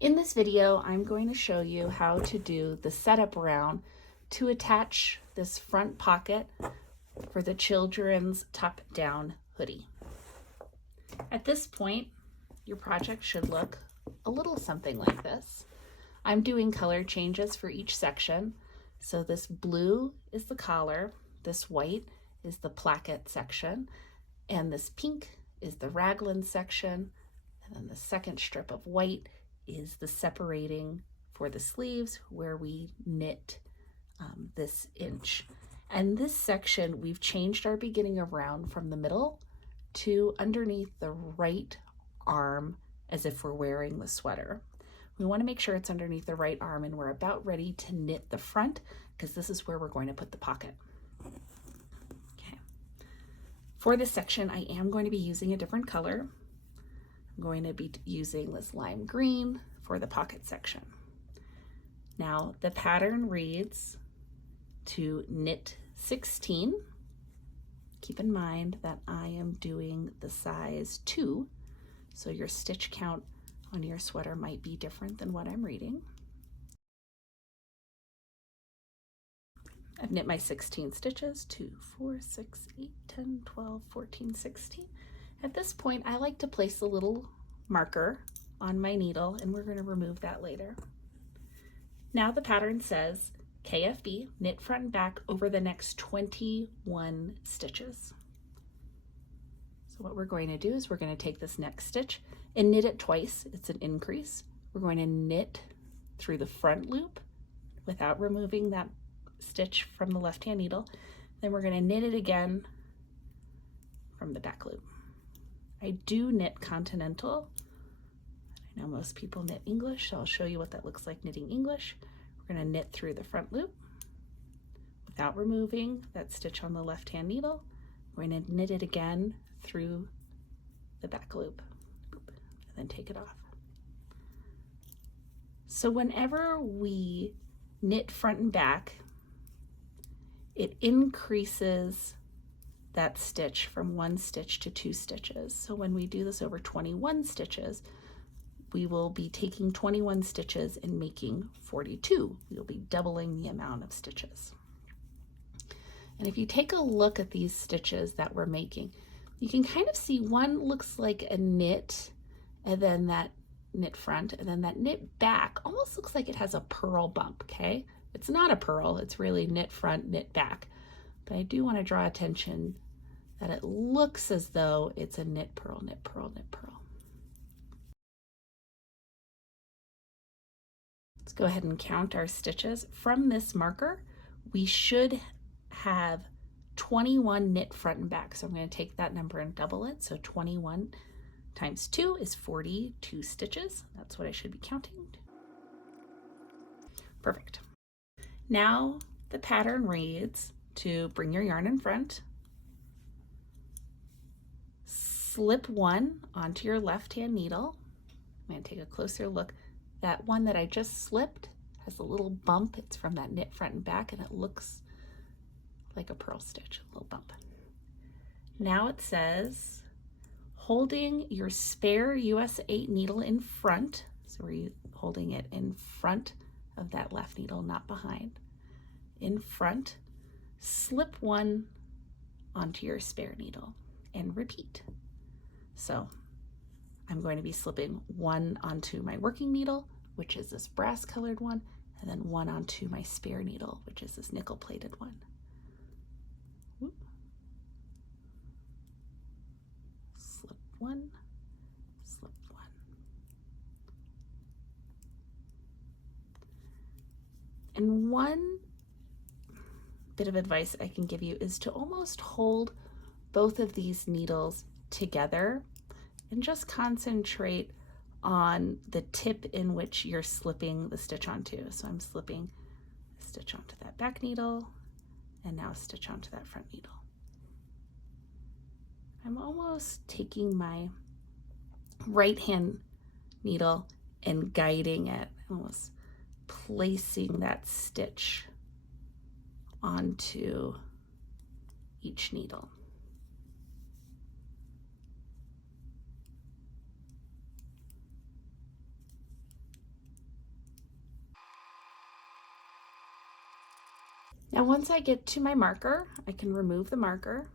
In this video, I'm going to show you how to do the setup round to attach this front pocket for the children's top-down hoodie. At this point, your project should look a little something like this. I'm doing color changes for each section. So this blue is the collar, this white is the placket section, and this pink is the raglan section, and then the second strip of white is the separating for the sleeves where we knit this inch. And this section, we've changed our beginning of round from the middle to underneath the right arm as if we're wearing the sweater. We want to make sure it's underneath the right arm, and we're about ready to knit the front because this is where we're going to put the pocket. Okay. For this section, I am going to be using a different color. I'm going to be using this lime green for the pocket section. Now the pattern reads to knit 16. Keep in mind that I am doing the size 2, so your stitch count on your sweater might be different than what I'm reading. I've knit my 16 stitches, 2, 4, 6, 8, 10, 12, 14, 16. At this point, I like to place a little marker on my needle, and we're going to remove that later. Now the pattern says KFB, knit front and back over the next 21 stitches. So what we're going to do is we're going to take this next stitch and knit it twice. It's an increase. We're going to knit through the front loop without removing that stitch from the left-hand needle. Then we're going to knit it again from the back loop. I do knit continental. I know most people knit English, so I'll show you what that looks like knitting English. We're going to knit through the front loop without removing that stitch on the left-hand needle. We're going to knit it again through the back loop, and then take it off. So whenever we knit front and back, it increases that stitch from 1 stitch to 2 stitches. So when we do this over 21 stitches, we will be taking 21 stitches and making 42. We'll be doubling the amount of stitches. And if you take a look at these stitches that we're making, you can kind of see one looks like a knit, and then that knit front, and then that knit back almost looks like it has a purl bump, okay? It's not a purl, it's really knit front, knit back. But I do want to draw attention that it looks as though it's a knit purl, knit purl, knit purl. Let's go ahead and count our stitches. From this marker, we should have 21 knit front and back. So I'm going to take that number and double it. So 21 times 2 is 42 stitches. That's what I should be counting. Perfect. Now the pattern reads to bring your yarn in front, slip 1 onto your left-hand needle. I'm going to take a closer look. That one that I just slipped has a little bump. It's from that knit front and back, and it looks like a purl stitch, a little bump. Now it says, holding your spare US 8 needle in front, so we're holding it in front of that left needle, not behind, in front, slip 1 onto your spare needle and repeat. So I'm going to be slipping 1 onto my working needle, which is this brass colored one, and then 1 onto my spare needle, which is this nickel plated one. Slip 1, slip 1. And one bit of advice I can give you is to almost hold both of these needles together and just concentrate on the tip in which you're slipping the stitch onto. So I'm slipping a stitch onto that back needle and now a stitch onto that front needle. I'm almost taking my right hand needle and guiding it, almost placing that stitch onto each needle. Now once I get to my marker, I can remove the marker,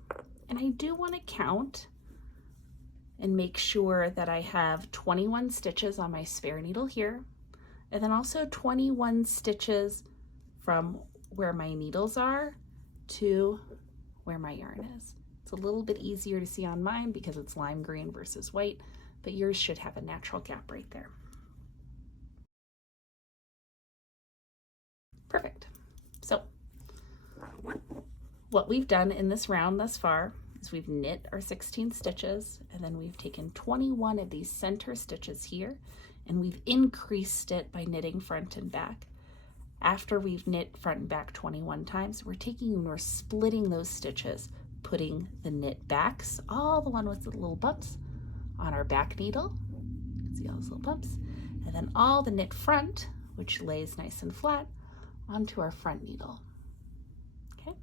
and I do want to count and make sure that I have 21 stitches on my spare needle here, and then also 21 stitches from where my needles are to where my yarn is. It's a little bit easier to see on mine because it's lime green versus white, but yours should have a natural gap right there. Perfect. So what we've done in this round thus far is we've knit our 16 stitches, and then we've taken 21 of these center stitches here, and we've increased it by knitting front and back. After we've knit front and back 21 times, we're taking and we're splitting those stitches, putting the knit backs, all the one with the little bumps, on our back needle. You can see all those little bumps. And then all the knit front, which lays nice and flat, onto our front needle. Okay.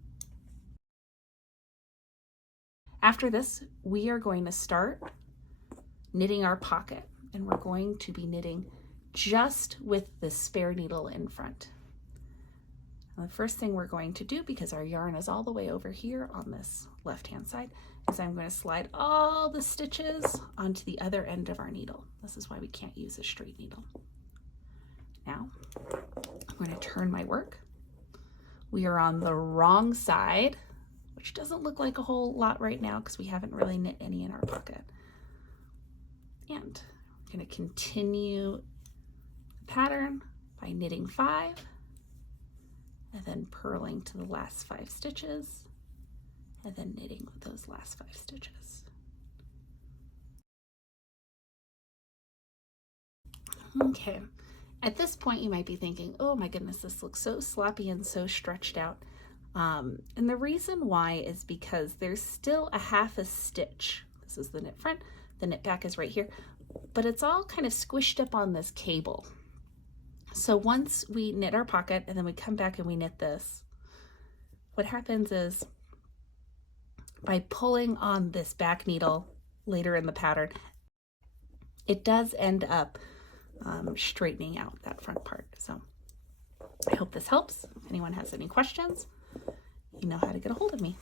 After this, we are going to start knitting our pocket, and we're going to be knitting just with the spare needle in front. Now, the first thing we're going to do, because our yarn is all the way over here on this left-hand side, is I'm going to slide all the stitches onto the other end of our needle. This is why we can't use a straight needle. Now, I'm going to turn my work. We are on the wrong side, which doesn't look like a whole lot right now because we haven't really knit any in our pocket. And I'm going to continue the pattern by knitting 5 and then purling to the last 5 stitches and then knitting with those last 5 stitches. Okay, at this point you might be thinking, oh my goodness, this looks so sloppy and so stretched out. And the reason why is because there's still a half a stitch. This is the knit front, the knit back is right here, but it's all kind of squished up on this cable. So once we knit our pocket and then we come back and we knit this, what happens is by pulling on this back needle later in the pattern, it does end up straightening out that front part. So I hope this helps. If anyone has any questions, you know how to get a hold of me.